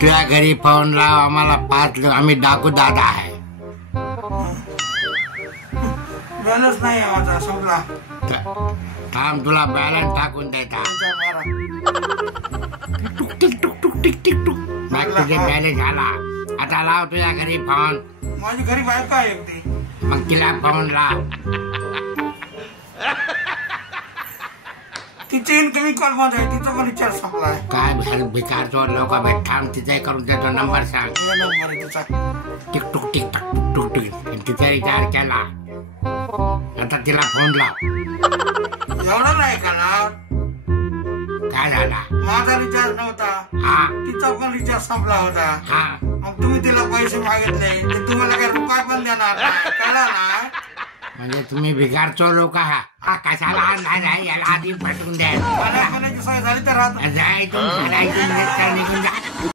तुझ्या घरी फोन लाव, आम्हाला 5 लोक, आम्ही डाकू दादा आहे. बॅलन्स नाही आहे माझा, संपला. थांब, तुला बॅलन्स टाकून देता. टुक टिक टुक टुक टिक टिक टुक. तुझे बॅलन्स झाला. आता लाव तुझ्या घरी फोन. माझी घरी बायको आहे एकटी. मग तिला फोन लाव. तिचे इनकमिंग कॉल बंद आहे, तिचा पण रिचार्ज संपलाय. काय भिकार चोर लोक भेट. थांब, तिचा करून देतो. नंबर सांग. नंबर आहे तिचा. टिक टुक टिक टक टुक टुक. तिचा रिचार्ज केला. आता तिला फोन लाव. एवढं नाही करणार. काय झाला? माझा रिचार्ज नव्हता. हा, तिचा पण रिचार्ज संपला होता. हा. मग तुम्ही तिला पैसे मागितले, ते तुम्हाला काही रुपये पण देणार नाही. कळलं ना? म्हणजे तुम्ही भिकार चोर लोक आहात. कशाला नाही, याला आधी पटवून द्या. मला कोणाची सोय झाली तर राहतो. जाय, तुम्ही निघून जा.